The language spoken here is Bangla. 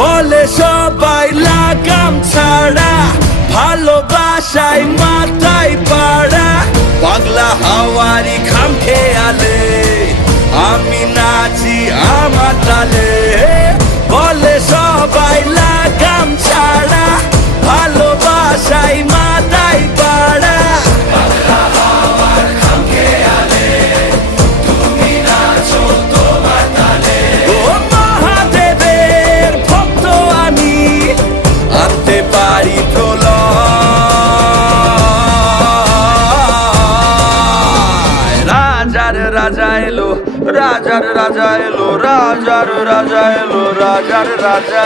বলে সবাই লাগাম ছাড়া, ভালোবাসায় মাথায় পাড়া। পাগলা হাওয়ারি খাম খেয়ালে, আমি নাচি আমার তালে। বলে সবাই লাগাম ছাড়া, ভালোবাসায় মাথায় পাড়া। পাগলা হাওয়ার খাম খেয়ালে, তুমি নাচো তোমার তালে। ও মহাদেবের ভক্ত আমি, আনতে পারি প্রলয়। রাজার রাজা এলো, রাজার রাজা এলো, রাজার রাজা এলো, রাজার রাজা।